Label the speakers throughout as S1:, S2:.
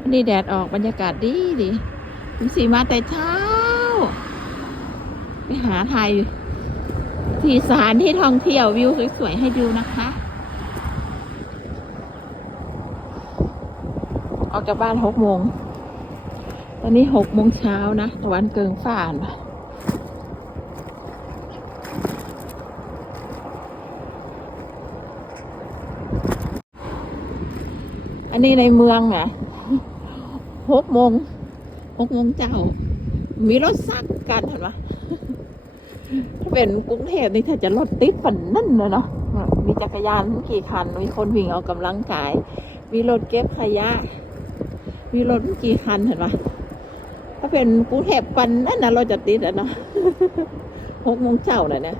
S1: วันนี้แดดออกบรรยากาศดีดีผมสีมาแต่เช้า ไปหาถ่ายที่สถานที่ท่องเที่ยววิวสวยๆให้ดูนะคะ ออกจากบ้านหกโมง ตอนนี้หกโมงเช้านะตะวันเกิงฝ่านอันนี้ในเมืองนะ หกโมงหกโมงเจ้า มีรถซักกันเห็นปะถ้าเป็นกรุงเทพนี่ถ้าจะรถติดฝันนั่นเลยเนาะมีจักรยานกี่คัน มีคนวิ่งออกกำลังกาย มีรถเก็บขยะ มีรถกี่คันเห็นปะถ้าเป็นกรุงเทพปันนั่นนะเราจะติดอะเนาะหกโมงเช้าเลยเนี่ย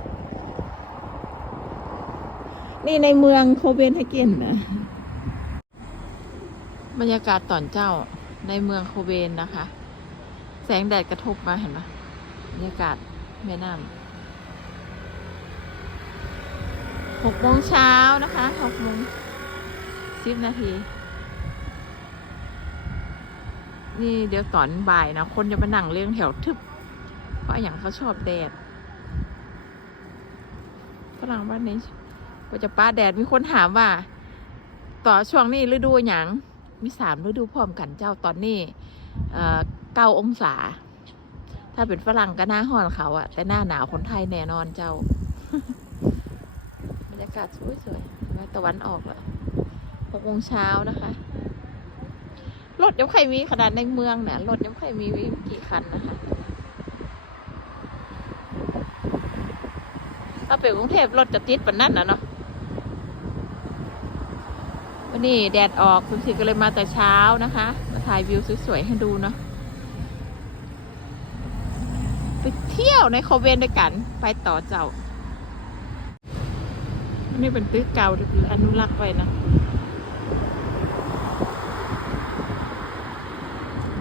S1: นี่ในเมืองโคเปนเฮเกนนะบรรยากาศตอนเจ้า ในเมืองโคเบนนะคะ แสงแดดกระทบมาเห็นปะบรรยากาศแม่น้ำหกโมงเช้านะคะหกโมงสิบนาที นี่เดี๋ยวตอนบ่ายนะ คนจะมานั่งเรียงแถวทึบ เพราะอย่างเขาชอบแดดฝรั่งบ้านนี้ว่าจะป้าแดดมีคนถามว่า ต่อช่วงนี้ฤดูหยัง มีสามฤดูพร้อมกันเจ้าตอนนี้เก้าองศา ถ้าเป็นฝรั่งก็หน้าห้อนเขาอะแต่หน้าหนาวคนไทยแน่นอนเจ้า บรรยากาศสวยๆมาตะวันออกแล้วหกโมงเช้านะคะ รถยังใครมีขนาดในเมืองเนี่ยรถยังใครมีกี่คันนะคะถ้าเป็นกรุงเทพรถจะติดปนนั่นนะเนาะ วันนี้แดดออกคุณสิก็เลยมาแต่เช้านะคะ มาถ่ายวิวสวยๆให้ดูเนาะไปเที่ยวในโคเวนด้วยกัน ไปต่อเจ้าอันนี้เป็นตึกเก่าที่อนุรักษ์ไว้นะ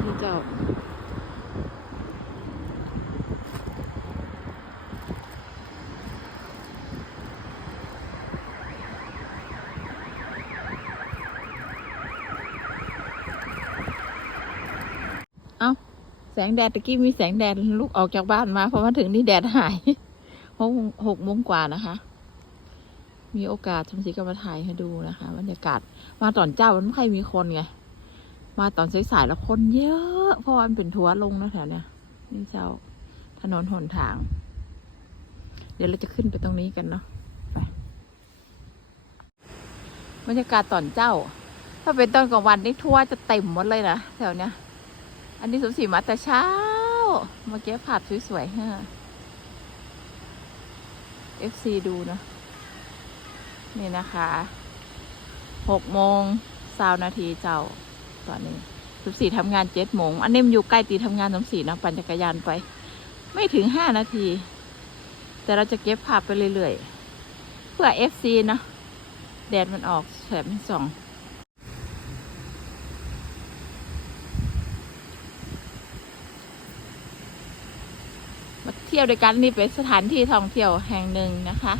S1: นี่เจ้าแส งแดดตะกี้มีแสงแดดลุกออกจากบ้านมาเพราะมาถึงนี่แดดหายหกหกโมงกว่านะคะ มีโอกาสชมสีก็มาถ่ายให้ดูนะคะบรรยากาศมาตอนเจ้ามันไม่ค่อยมีคนไงมาตอนสายๆแล้วคนเยอะ เพราะว่ามันเป็นทัวร์ลงนะแถวเนี้ยนี่เจ้าถนนหนทาง เดี๋ยวเราจะขึ้นไปตรงนี้กันเนาะไปบรรยากาศตอนเจ้า ถ้าเป็นตอนกลางวันนี่ทัวร์จะเต็มหมดเลยนะแถวเนี้ย อันนี้สมศรีมาแต่เช้า มาเก็บภาพสวยๆฮะ FC ดูเนาะนี่นะคะหกโมงสาวนาทีเจ้าตอนนี้สมศรีทำงานเจ็ดโมงอันนี้มันอยู่ใกล้ตีทำงานสมศรีนะปั่นจักรยานไป ไม่ถึงห้านาที แต่เราจะเก็บภาพไปเรื่อยๆ เพื่อ FC เนาะแดดมันออกแสบมันส่อง เที่ยวด้วยกันนี่เป็นสถานที่ท่องเที่ยวแห่งหนึ่งนะคะ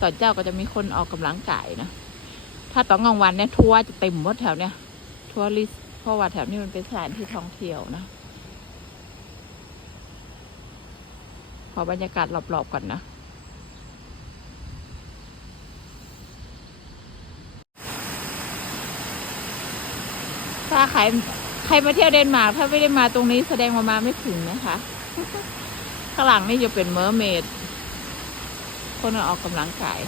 S1: ตอนเจ้าก็จะมีคนออกกำลังกายนะ ถ้าตอนกลางวันเนี่ยทัวร์จะเต็มหมดแถวเนี่ยทัวริสเพราะว่าแถวนี้มันเป็นสถานที่ท่องเที่ยวนะ ขอบรรยากาศรอบๆก่อนนะถ้าใครใครมาเที่ยวเดนมาร์กถ้าไม่ได้มาตรงนี้แสดงว่ามาไม่ถึงนะคะ ข้างหลังนี่จะเป็นเมอร์เมด คนออกกำลังกาย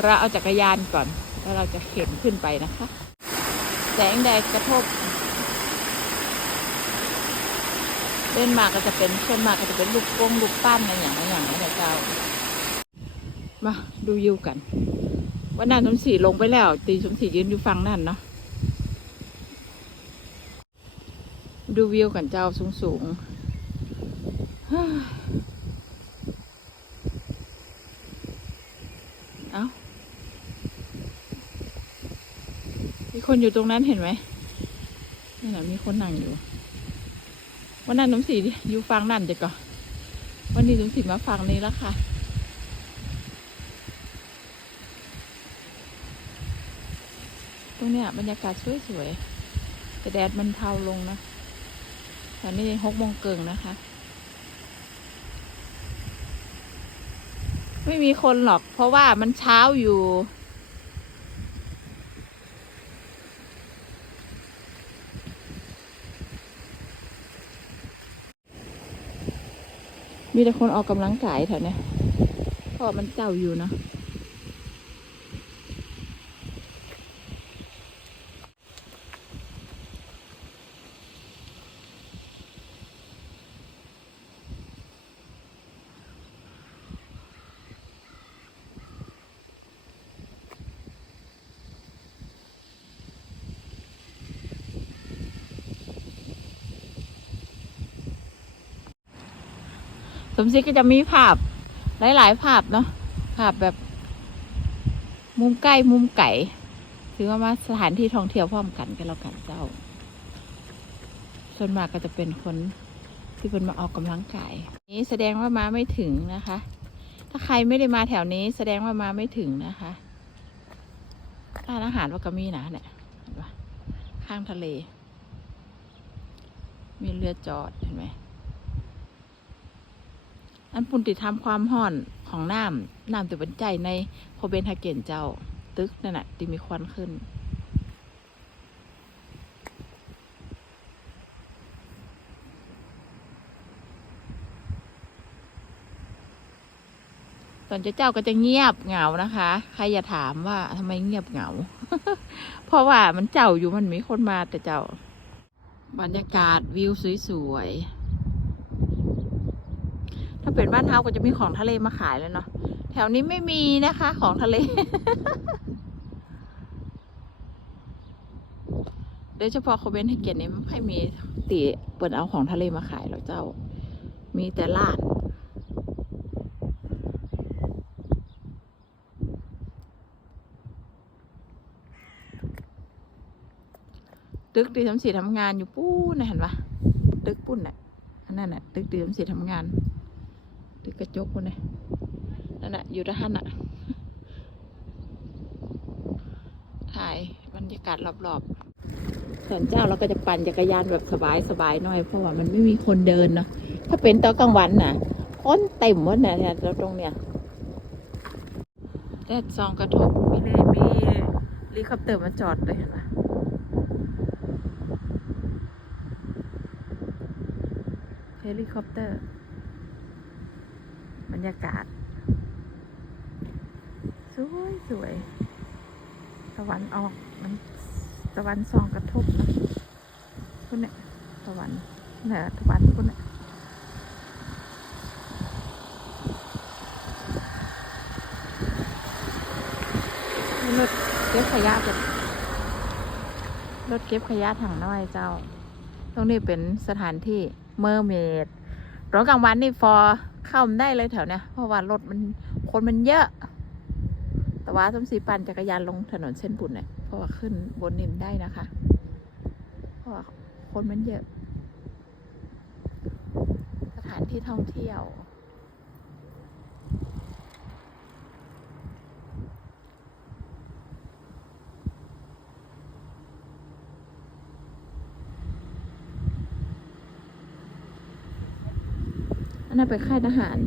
S1: เราเอาจักรยานก่อน แล้วเราจะเข็นขึ้นไปนะคะ แสงแดดกระทบเล่นมากก็จะเป็นส่วนมากก็จะเป็นลูกกงลูกปั้นอะไรอย่างนั้นอย่างนั้นะเจ้า มาดูยิวกัน วันนั้นสมศรีลงไปแล้ว ตีสมศรียืนอยู่ฝั่งนั่นเนาะดูวิวกันเจ้าสูงสูง เอามีคนอยู่ตรงนั้นเห็นไหมนี่นนะมีคนนั่งอยู่ วันนั้นน้ำสีอยู่ฟังนั่นเด็กก่อนวันนี้น้ำสีมาฟังนี้แล้วค่ะตรงเนี้ยบรรยากาศสวยๆแต่แดดมันเทาลงนะตอนนี้หกโมงเกิงนะคะ ไม่มีคนหรอก เพราะว่ามันเช้าอยู่ มีแต่คนออกกำลังกายแถวเนี้ยเพราะมันเจ้าอยู่เนะ สมศรีก็จะมีภาพ หลาย ๆ ภาพเนาะภาพแบบ มุมใกล้มุมไก่ถือว่ามาสถานที่ท่องเที่ยวพร้อมกันกันแล้วกันเจ้า ส่วนมากก็จะเป็นคนที่เป็นมาออกกำลังกายนี้แสดงว่ามาไม่ถึงนะคะ ถ้าใครไม่ได้มาแถวนี้ แสดงว่ามาไม่ถึงนะคะร้านอาหารว่ากมีนะเนี่ยข้างทะเล มีเรือจอดเห็นไหม อันปุ่นติดทำความห่อนของน้ำน้ำตัวเป็นใจในโคเบนฮาเกนเจ้า ตึกนั่นแหะที่มีควันขึ้น ตอนเจ้าเจ้าก็จะเงียบเหงานะคะ ใครอย่าถามว่าทำไมเงียบเหงา เพราะว่ามันเจ้าอยู่มันมีคนมาแต่เจ้า บรรยากาศวิวสวยๆ ถ้าเป็นบ้านเฮาก็จะมีของทะเลมาขายแล้วเนาะแถวนี้ไม่มีนะคะ ของทะเล โดยเฉพาะโคเบนเฮเกนนี่ไม่ค่อยมีตีเปิดเอาของทะเลมาขายหรอกเจ้า มีแต่ร้านตึกดีสำสีทำงานอยู่ปู้นะเห็นปะตึกปุ้นน่ะอันนั้นน่ะตึกดีสำสีทำงาน กกระจกปุ้นน่ะนั่นน่ะอยู่ด้านน่ะ ถ่ายบรรยากาศรอบๆส่วนเจ้าเราก็จะปั่นจักรยานแบบสบายๆหน่อย เพราะว่ามันไม่มีคนเดินเนาะ ถ้าเป็นตอนกลางวันน่ะคนเต็มหมดน่ะเนี่ยตรงเนี้ยแดดซองกระทบมีเลยมีเฮลิคอปเตอร์มาจอดเลยเห็นปะเฮลิคอปเตอร์บ รรยากาศ สวยสวยตะวันออกมันตะวันส่องกระทบนะคุณเนี่ยตะวันเนี่ยตะวันคุณเนี่ยรถเก็บขยะแบบรถเก็บขยะถังน้อยเจ้า ตรงนี้เป็นสถานที่เมอร์เมดตอนกลางวันนี่ฟอ เข้าไม่ได้เลยแถวเนี้ยเพราะว่ารถมันคนมันเยอะ แต่ว่าสมศรีปั่นจักรยานลงถนนเส้นบุญเนี่ยเพราะว่าขึ้นบนนิมได้นะคะ เพราะว่าคนมันเยอะ สถานที่ท่องเที่ยว อั นนั้นเป็นค่ายทหาร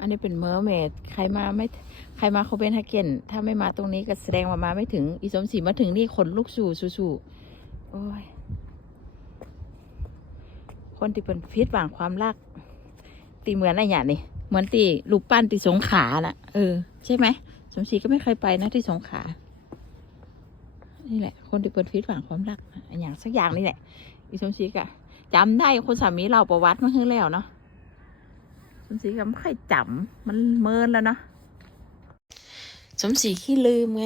S1: อันนี้เป็นเมอร์เมดใครมาไม่ใครมาโคเปนฮาเกนถ้าไม่มาตรงนี้ก็แสดงว่ามาไม่ถึง อีสมศรีมาถึงนี่ขนลุกสู่สู่สู่โอ้ย คนที่เป็นพิษหวังความรัก ตีเหมือนอะไรอย่างนี้เหมือนตีรูปปั้นตีสงขลาน่ะ เออ ใช่ไหมสมศรีก็ไม่เคยไปนะที่สงขา นี่แหละ คนที่เป็นพิษหวังความรักอย่างสักอย่างนี่แหละอีสมศรีก็จำได้คนสามีเราประวัติมาขึ้นแล้วเนาะสมศรีก็ไม่ค่อยจำมันเมินแล้วเนาะสมศรีขี้ลืมไง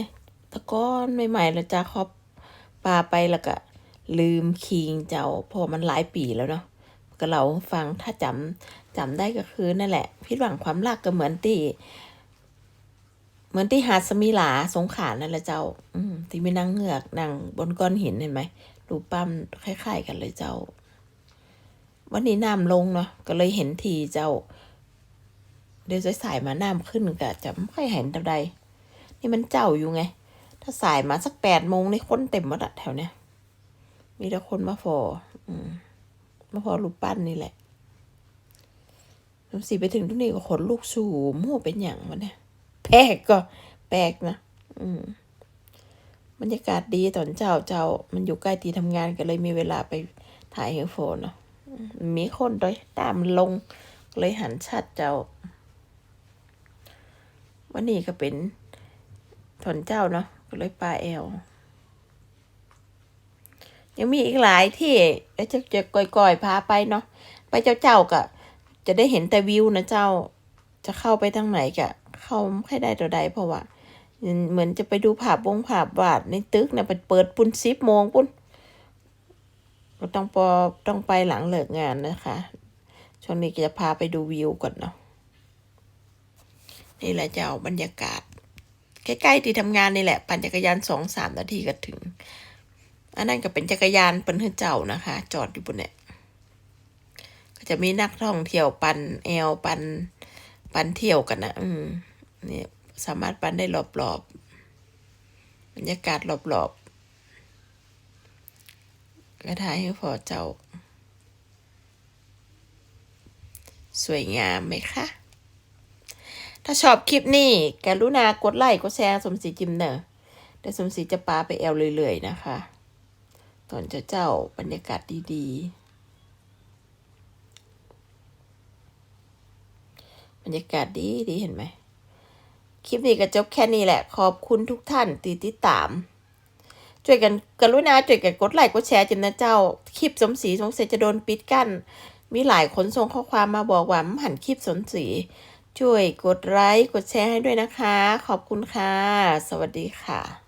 S1: ตะก้อนใหม่ๆแล้วจ้าครอบปลาไปแล้วก็ลืมคิงเจ้าเพอมันหลายปีแล้วเนาะก็เราฟังถ้าจำจำได้ก็คือนั่นแหละพิดหวังความรักก็เหมือนที่ มือนที่หาดสมิลาสงขานั่นแหละเจ้า อืมที่มีนางเงือกนางบนก้อนหินเห็นไหมรูปปั้มคล้ายๆกันเลยเจ้า วันนี้น้ำลงเนาะก็เลยเห็นทีเจ้า เดี๋ยวสายมาน้ำขึ้นก็จะไม่ค่อยเห็นเท่าใดนี่มันเจ้าอยู่ไง ถ้าสายมาสักแปดโมงนี่คนเต็มหมดแถวเนี้ยมีแต่คนมาฟออืมมาฟอรูปปั้นนี่แหละน้ำสีไปถึงตรงนี้ก็ขนลูกสูมั่วเป็นอย่างวะเนี่ย แปลกก็แปลกนะอืมบรรยากาศดีตอนเจ้าเจ้า มันอยู่ใกล้ที่ทำงานก็เลยมีเวลาไปถ่ายเฮลโฟนเนาะมีคนด้วยตามลง เลยหันชัดเจ้า วันนี้ก็เป็นถนเจ้าเนาะก็เลยปลาแอลยังมีอีกหลายที่เดี๋ยวจะจะก่อยๆพาไปเนาะไปเจ้าเจ้าๆก็จะได้เห็นแต่วิวนะเจ้า จะเข้าไปทางไหนก็ เขาไม่ค่อยได้ตัวใดเพราะว่าเหมือนจะไปดูภาพวงภาพวาดในตึกเนี่ยไปเปิดปุ่นซิปโมงปุ่นก็ต้องปอต้องไปหลังเลิกงานนะคะ ช่วงนี้จะพาไปดูวิวก่อนเนาะนี่แหละเจ้าบรรยากาศ ใกล้ๆที่ทำงานนี่แหละ ปั่นจักรยานสองสามนาทีก็ถึง อันนั้นก็เป็นจักรยานเป็นให้เจ้านะคะ จอดอยู่บนเนี่ยก็จะมีนักท่องเที่ยวปันแอลปัน ปันเที่ยวกันนะอืมเนี่ยสามารถปันได้รอบๆบรรยากาศรอบๆก็ถ่ายให้พอเจ้า สวยงามไหมคะ ถ้าชอบคลิปนี้กรุณากดไลค์กดแชร์สมศรีจิมเนอร์เดี๋ยวสมศรีจะปาไปแอลเรื่อยๆนะคะ ตอนเจ้าเจ้าบรรยากาศดีๆ บรรยากาศดีดีเห็นไหม คลิปนี้ก็จบแค่นี้แหละ ขอบคุณทุกท่านตีติดตาม ช่วยกันกรุณาช่วยกันกดไลค์กดแชร์จนนะเจ้า คลิปสมศรีสงสัยจะโดนปิดกั้น มีหลายคนส่งข้อความมาบอกว่าหันคลิปสนศรีช่วยกดไลค์กดแชร์ให้ด้วยนะคะ ขอบคุณค่ะ สวัสดีค่ะ